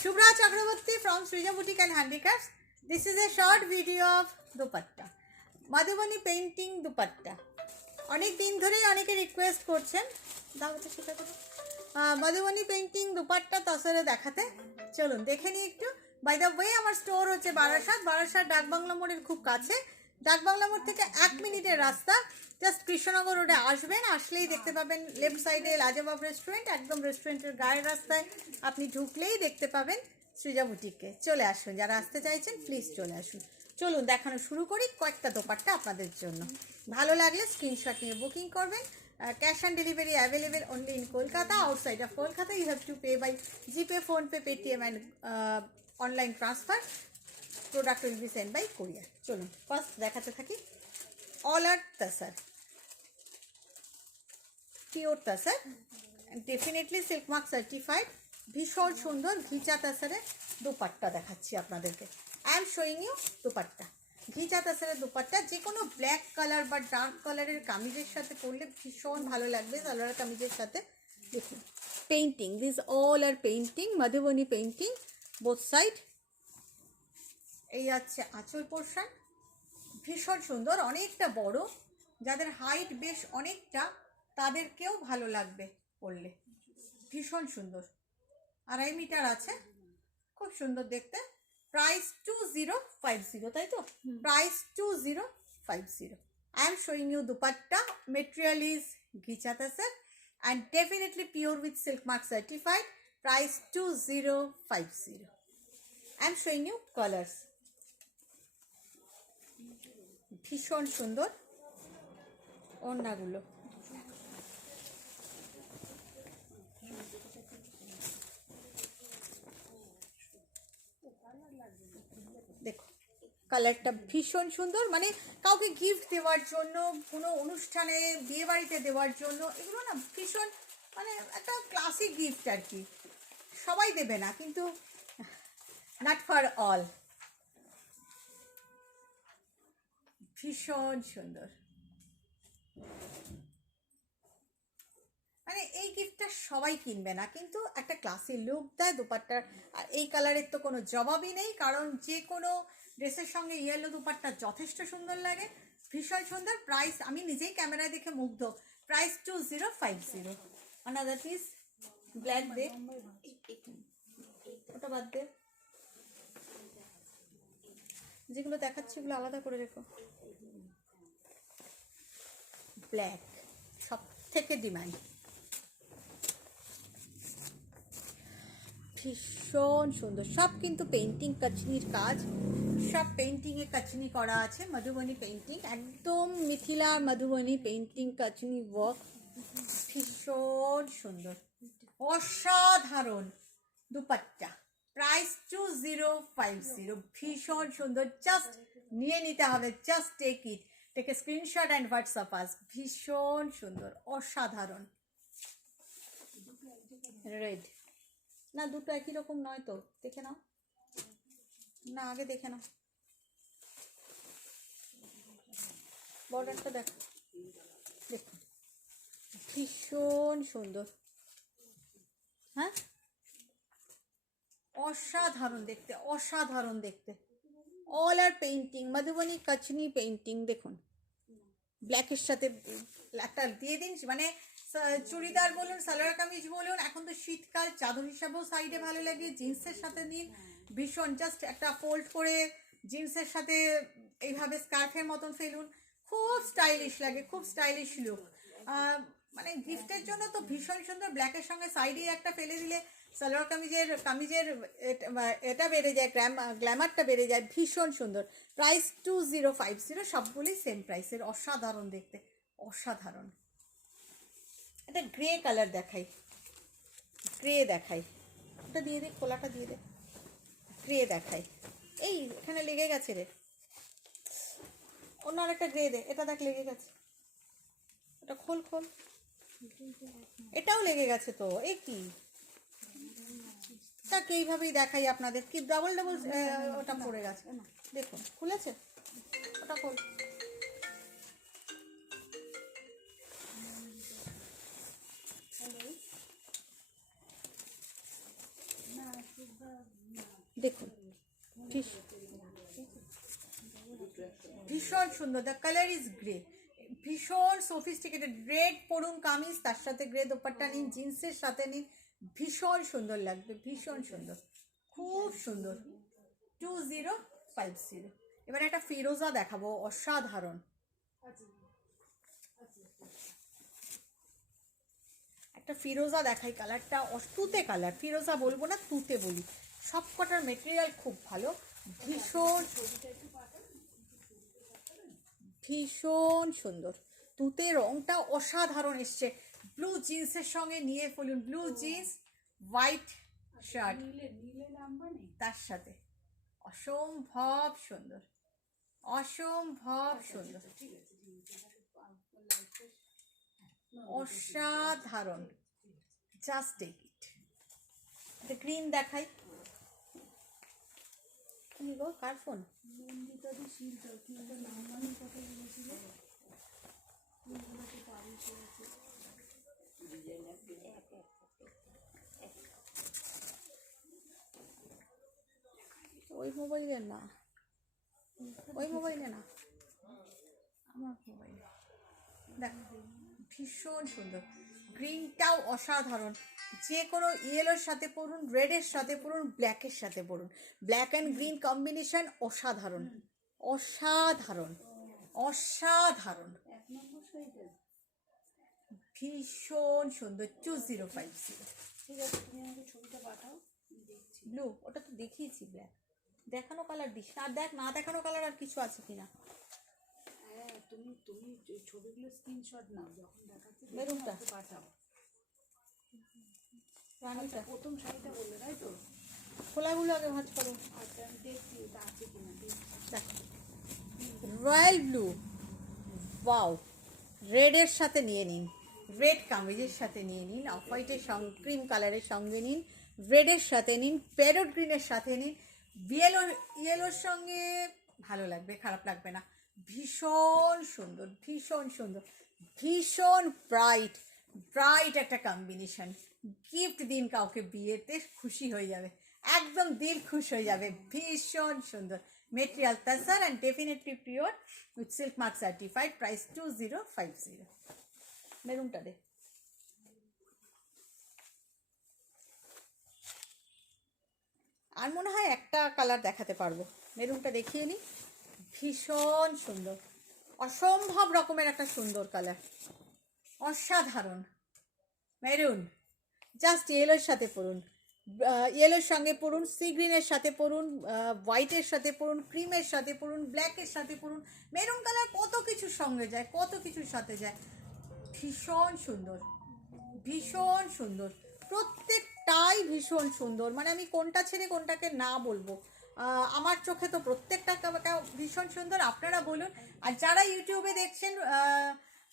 Shubhra Chakraborty from Srija Boutique and Handicrafts. This is a short video of dupatta. Madhubani painting dupatta. অনেক দিন ধরেই অনেকে request করছেন Madhubani painting dupatta তসরে দেখাতে। চলুন দেখে নিই একটু। বাই দ্য ওয়ে আমার স্টোর হচ্ছে বারাসাত ডাকবাংলা মোড়ের খুব কাছে। ডাকবাংলা মোড় থেকে 1 মিনিটের রাস্তা। জাস্ট কৃষ্ণনগর রোডে আসবেন, আসলেই দেখতে পাবেন লেফট সাইডে লাজবাব রেস্টুরেন্ট, একদম রেস্টুরেন্টের গায়ের রাস্তায় আপনি ঢুকলেই দেখতে পাবেন সৃজা বুটিককে। চলে আসুন, যারা আসতে চাইছেন প্লিজ চলে আসুন। চলুন দেখানো শুরু করি। কয়েকটা দোপাট্টা আপনাদের জন্য, ভালো লাগলে স্ক্রিনশট নিয়ে বুকিং করবেন। Cash on delivery available only in Kolkata. Outside of Kolkata you have to pay by GPay, PhonePe, Paytm and online transfer. Product will be send by courier. চলুন ফার্স্ট দেখাতে থাকি। All are tasar, pure tasar, definitely silk mark certified. ভীষণ সুন্দর ঘিচা তাসারের দুপাট্টা দেখাচ্ছি আপনাদেরকে। I am showing you dupatta, ঘিচা তাসারের দুপাট্টা। যে কোনো ব্ল্যাক কালার বা ডার্ক কালারের কামিজের সাথে পরলে ভীষণ ভালো লাগবে। সালোয়ার কামিজের সাথে দেখুন painting, this all are painting, Madhubani painting both side. এই আছে আঁচল পোর্শন, ভীষণ সুন্দর, অনেকটা বড়। যাদের হাইট বেশ অনেকটা তাদেরকেও ভালো লাগবে পরলে। ভীষণ সুন্দর, 2.5 মিটার আছে, খুব সুন্দর দেখতে। প্রাইস 2050, তাই তো? Price 2050। I am showing you dupatta. Material is ghicha tasar and definitely pure with silk mark certified. Price 2050. I am showing you colors. ভীষণ সুন্দর ওড়নাগুলো। দেখো কালারটা ভীষণ সুন্দর, মানে কাউকে গিফট দেওয়ার জন্য, কোনো অনুষ্ঠানে, বিয়ে বাড়িতে দেওয়ার জন্য, এগুলো না ভীষণ মানে একটা ক্লাসিক গিফট আর কি। সবাই দেবে না, কিন্তু নট ফর অল। ভীষণ সুন্দর, মানে এই গিফটটা সবাই কিনবে না, কিন্তু একটা ক্লাসি লুক দেয় দুপাট্টার। আর এই কালারের তো কোনো জবাবই নেই, কারণ যে কোনো ড্রেসের সঙ্গে ইয়েলো দুপাট্টা যথেষ্ট সুন্দর লাগে। ভীষণ সুন্দর। প্রাইস আমি নিজেই ক্যামেরায় দেখে মুগ্ধ। প্রাইস 2050। আনাদার পিস ব্ল্যাক দে, ওটা বাদ দে, যেগুলো দেখাচ্ছি ওগুলো আলাদা করে রেখো। ব্ল্যাক সব থেকে ডিমান্ড, ভীষণ সুন্দর। সব কিন্তু পেইন্টিং কাচনির কাজ, সব পেইন্টিংয়ে কাচনি করা আছে। মধুবনী পেইন্টিং, একদম মিথিলা মধুবনী পেইন্টিং কাচনি ওয়ার্ক। ভীষণ সুন্দর, অসাধারণ দুপাট্টা। প্রাইস 2050। ভীষণ সুন্দর, জাস্ট নিয়ে নিতে হবে, just take it, take a screenshot and WhatsApp us. ভীষণ সুন্দর, অসাধারণ। রেড না, দুটো একই রকম নয় তো, দেখে নাও না, আগে দেখে নাও। বর্ডারটা দেখো, দেখুন ভীষণ সুন্দর। হ্যাঁ, অসাধারণ দেখতে, অসাধারণ দেখতে। All are painting, Madhubani কাচনি painting. দেখুন ব্ল্যাকের সাথে একটা দিয়ে দিন, মানে চুড়িদার বলুন, সালোয়ার কামিজ বলুন, এখন তো শীতকাল, চাদর হিসাবেও সাইডে ভালো লাগে, জিন্সের সাথে নিন। ভীষণ, জাস্ট একটা ফোল্ড করে জিন্সের সাথে এইভাবে স্কার্ফের মতন ফেলুন, খুব স্টাইলিশ লাগে, খুব স্টাইলিশ লুক। মানে গিফটের জন্য তো ভীষণ সুন্দর। ব্ল্যাকের সঙ্গে সাইডে একটা ফেলে দিলে সালোয়ার কামিজের এটা বেড়ে যায়, গ্ল্যামারটা বেড়ে যায়। ভীষণ সুন্দর। প্রাইস 2050। সবগুলি সেম প্রাইসের। অসাধারণ দেখতে, অসাধারণ। এটা গ্রে কালার দেখাই, গ্রে দেখাই, ওটা দিয়ে দে, খোলাটা দিয়ে দে। গ্রে দেখাই, এই এখানে লেগে গেছে রে, অন্য আরেকটা গ্রে দে। এটা দেখ লেগে গেছে, ওটা খোল খোল, এটাও লেগে গেছে তো। এ কি, তাকে এইভাবেই দেখাই আপনাদের। কি ডাবল ডাবল ওটা পড়ে গেছে, দেখুন খুলেছে, ওটা খোল। দেখুন ভীষণ সুন্দর। দ্য কালার ইজ গ্রে, ভীষণ সফিস্টিকেটেড। রেড পরুন কামিজ, তার সাথে গ্রে দোপাট্টা নিন, জিন্সের সাথে নিন, ভীষণ সুন্দর লাগবে, ভীষণ সুন্দর, খুব সুন্দর। 2050। এবার একটা ফিরোজা দেখাবো, অসাধারণ। একটা ফিরোজা দেখাই, কালারটা তুতে কালার, ফিরোজা বলবো না, তুতে বলি। সব কটার মেটেরিয়াল খুব ভালো, ভীষণ ভীষণ সুন্দর। তুতে রংটা অসাধারণ এসছে। ব্লু জিন্সের সঙ্গে নিয়ে ফেলুন, ব্লু জিন্স, হোয়াইট শার্ট, তার সাথে অসম্ভব সুন্দর, অসম্ভব সুন্দর, অসাধারণ। জাস্ট টেক ইট। গ্রিন দেখাই, তুমি গো কার ফোন? ওই মোবাইলে না, ওই মোবাইলে না, আমার মোবাইলে। দেখো ভীষণ সুন্দর, গ্রিনটাও অসাধারণ। যে কোনো ইয়েলোর সাথে পরুন, রেডের সাথে পরুন, ব্ল্যাকের সাথে পরুন, ব্ল্যাক অ্যান্ড গ্রিন কম্বিনেশন অসাধারণ, অসাধারণ, অসাধারণ, ভীষণ সুন্দর। 2050। ঠিক আছে, তুমি আমাকে ছবিটা পাঠাও, আমি দেখছি। ব্লু, ওটা তো দেখিয়েছি ব্ল্যাক। দেখানো কালার দিস না, আর দেখ না দেখানো কালার আর কিছু আছে কিনা। হ্যাঁ, তুমি তুমি ওই ছবিগুলো স্ক্রিনশট নাও, যখন দেখাচ্ছি মেরুনটা পাঠাও। রানিটা প্রথম শাড়িটা বললে তাই তো? খোলাগুলো আগে ভাঁজ করো। আচ্ছা, আমি দেখছি ওটা আছে কিনা, দেখছি। দেখো রয়্যাল ব্লু, ওয়াও। রেডের সাথে নিয়ে নিন, রেড কামিজের সাথে নিয়ে নিন, অফ হোয়াইটের সঙ্গে, ক্রিম কালারের সঙ্গে নিন, রেডের সাথে নিন, প্যারট গ্রিনের সাথে নিন, ইয়েলোর সঙ্গে ভালো লাগবে, খারাপ লাগবে না। ভীষণ সুন্দর, ভীষণ সুন্দর, ভীষণ ব্রাইট, ব্রাইট একটা কম্বিনেশন। গিফট দিন কাউকে, বিয়েতে খুশি হয়ে যাবে, একদম দিল খুশ হয়ে যাবে। ভীষণ সুন্দর material, তাসার and definitely pure with silk mark certified. Price 2050। মেরুনটা দে। আর মনে হয় একটা কালার দেখাতে পারবো, মেরুনটা দেখিয়ে নিই। ভীষণ সুন্দর, অসম্ভব রকমের একটা সুন্দর কালার, অসাধারণ। মেরুন, জাস্ট ইয়েলোর সাথে পরুন, ইয়েলোর সঙ্গে পরুন, সি গ্রিনের সাথে পরুন, হোয়াইটের সাথে পরুন, ক্রিমের সাথে পরুন, ব্ল্যাকের সাথে পরুন। মেরুন কালার কত কিছুর সঙ্গে যায়, কত কিছুর সাথে যায়। ভীষণ সুন্দর, ভীষণ সুন্দর, প্রত্যেকটাই ভীষণ সুন্দর। মানে আমি কোনটা ছেড়ে কোনটাকে না বলবো, আমার চোখে তো প্রত্যেকটা ভীষণ সুন্দর। আপনারা বলুন। আর যারা ইউটিউবে দেখছেন,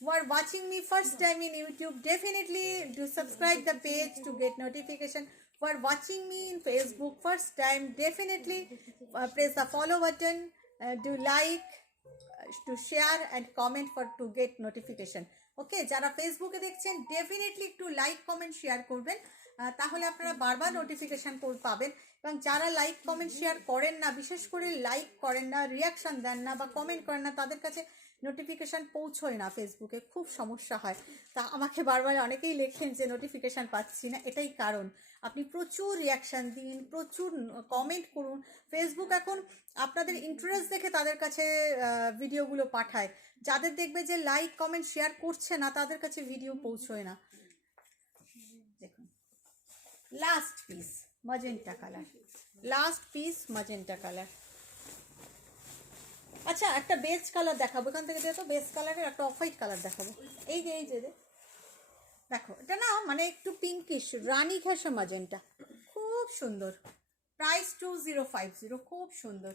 who are watching me first time in YouTube, definitely do subscribe the page to get notification. Who are watching me in Facebook first time, definitely press the follow button, do like, to share and comment for to get notification. ওকে, যারা ফেসবুকে দেখছেন definitely একটু like comment share করবেন, তাহলে আপনারা বারবার notification পাবেন। এবং যারা লাইক কমেন্ট শেয়ার করেন না, বিশেষ করে লাইক করেন না, রিয়াকশান দেন না বা কমেন্ট করেন না, তাদের কাছে নোটিফিকেশান পৌঁছয় না, ফেসবুকে খুব সমস্যা হয়। তা আমাকে বারবার অনেকেই লেখেন যে নোটিফিকেশান পাচ্ছি না, এটাই কারণ। আপনি প্রচুর রিয়াকশান দিন, প্রচুর কমেন্ট করুন। ফেসবুক এখন আপনাদের ইন্টারেস্ট দেখে তাদের কাছে ভিডিওগুলো পাঠায়। যাদের দেখবে যে লাইক কমেন্ট শেয়ার করছে না, তাদের কাছে ভিডিও পৌঁছয় না। দেখুন last piece magenta colour, last piece magenta colour. আচ্ছা, একটা বেজ কালার দেখাবো, এখান থেকে দেখো বেজ কালারের একটা অফ হোয়াইট কালার দেখাবো। এই যে দেখো, এটা না মানে একটু পিঙ্কিশ, রানী ঘাসা ম্যাজেন্টা, খুব সুন্দর। প্রাইস 2050, খুব সুন্দর।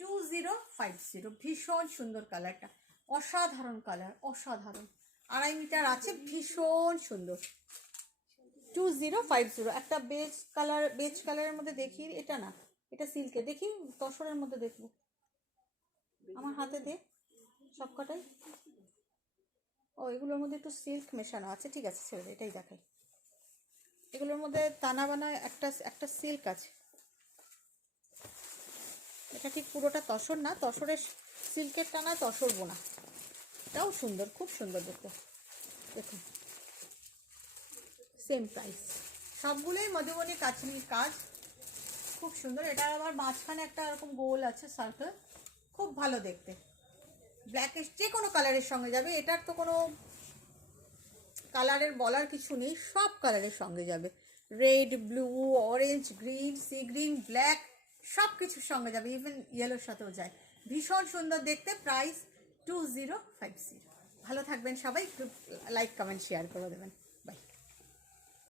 2050, ভীষণ সুন্দর কালারটা, অসাধারণ কালার, অসাধারণ। 2.5 মিটার আছে, ভীষণ সুন্দর। 2050। একটা বেজ কালারের মধ্যে দেখি, এটা না, এটা সিল্কে দেখি, তসরের মধ্যে দেখবো। আমার হাতে দে সব কটাই। ও এগুলোর মধ্যে একটু সিল্ক মেশানো আছে, ঠিক আছে ছেড়ে দে, এটাই দেখাই। এগুলোর মধ্যে টানা বানা একটা একটা সিল্ক আছে, এটা ঠিক পুরোটা তসর না, তসরের সিল্কের টানা তসর বোনা, এটাও সুন্দর, খুব সুন্দর দেখতে। দেখুন সেম প্রাইস, সবগুলোই মধুবনী কাচনির কাজ, খুব সুন্দর। এটা আবার মাঝখানে একটা এরকম গোল আছে সার্কেল, খুব ভালো দেখতে। ব্ল্যাকিশ যে কোনো কালারের সঙ্গে যাবে, এটার তো কোনো কালারের বলার কিছু নেই, সব কালারের সঙ্গে যাবে। Red, blue, orange, green, sea green, black, সব কিছুর সঙ্গে যাবে, ইভেন ইয়েলোর সাথেও যায়। ভীষণ সুন্দর দেখতে, প্রাইস 2050। ভালো থাকবেন সবাই, একটু লাইক কমেন্ট শেয়ার করে দেবেন।